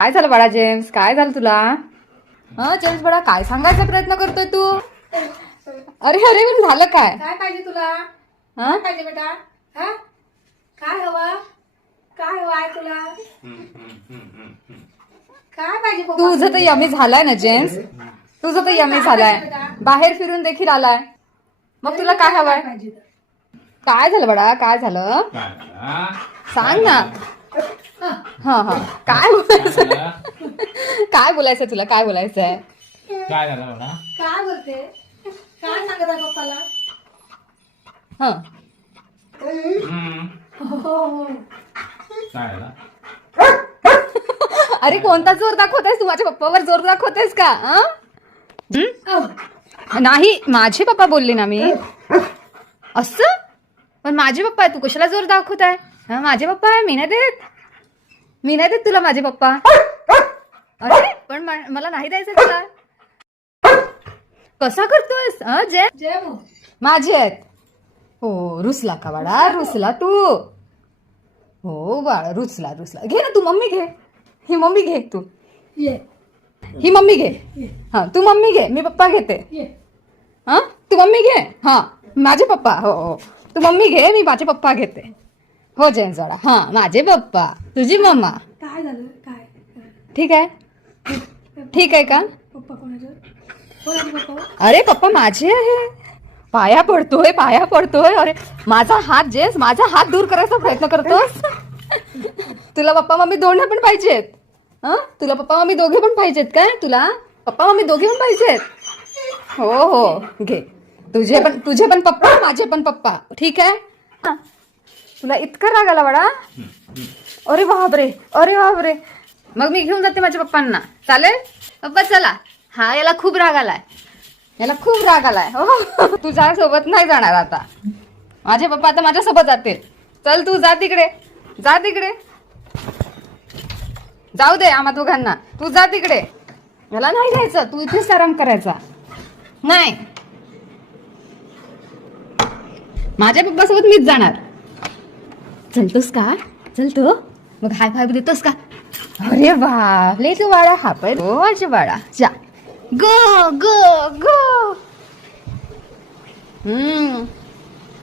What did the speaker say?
काय झालं बाळा जेम्स? काय झालं तुला? हा जेम्स बाळा काय सांगायचा प्रयत्न करतोय तू? अरे अरे पण झालं काय? काय पाहिजे तुला? हा काय पाहिजे बेटा? हा काय हवं? काय हवं आहे तुला? काय पाहिजे? तुझं तर यमी झालाय ना जेम्स? तुझं तर यमी झालाय. बाहेर फिरून देखील आलाय. मग तुला काय हवंय. काय झालं झालं? काय झालं? सांग ना. हा हा. काय बोलायचं? काय बोलायचं तुला? काय बोलायचंय? काय झालं म्हणा? काय बोलते? काय सांगत आहे पप्पाला? हा. हो. काय झालं? अरे कोणता जोर दाखवतेस तू माझ्या पप्पावर जोर दाखवतेस का? हं? हं? नाही माझे पप्पा बोलले ना मी. असं? पण माझे पप्पा आहे तू कशाला जोर दाखवत आहे हं, माझे पप्पा आहे मी नाही देत मी नाही देत तुला माझे पप्पा. अरे पण म- मला नाही द्यायचं तुला. कसा करतोयस हं, जय? जय मो माझे आहेत. हो रुसला का बाळा? रुसला तू. हो बाळा रुसला रुसला. घे ना तू मम्मी घे. ही मम्मी घे तू. ये. ही मम्मी घे. हा तू मम्मी घे मी पप्पा घेते. ये. हा तू मम्मी घे. हा माझे पप्पा हो हो. तू मम्मी घे मी माझे पप्पा घेते. हो जैन जोडा हा माझे पप्पा. तुझी मम्मा. काय झालं? काय? ठीक आहे. ठीक आहे का? पप्पा कोणाचं हो? अरे पप्पा माझे आहे. पाया पडतोय पाया पडतोय. अरे माझा हात जेस माझा हात दूर करायचा प्रयत्न करतोस? तुला पप्पा मम्मी दोन्ही पण पाहिजेत. हं? तुला पप्पा मम्मी दोघे पण पाहिजेत काय? तुला? पप्पा मम्मी दोघे पण पाहिजेत. हो हो. घे. तुझे पण तुझे पण पप्पा माझे पण पप्पा. ठीक आहे. तुला इतका राग आला बडा अरे बापरे अरे बापरे. मग मी घेऊन जाते माझ्या पप्पांना. चालेल? पप्पा चला. हा याला खूप राग आलाय. याला खूप राग आलाय. हो. तू सोबत नाही जाणार आता. माझे पप्पा आता माझ्यासोबत जातील. चल तू जा तिकडे. जा तिकडे. जाऊ दे आम्हा दोघांना. तू जा तिकडे. याला नाही जायचं तू इथेच आराम करायचा. नाही. माझ्या पप्पासोबत मीच जाणार. चलतोस का? चलतो मग हाय फाय देतोस का? अरे वा ले तू बाळा हा पाय हो माझ्या बाळा जा. गो गो गो. हम्म.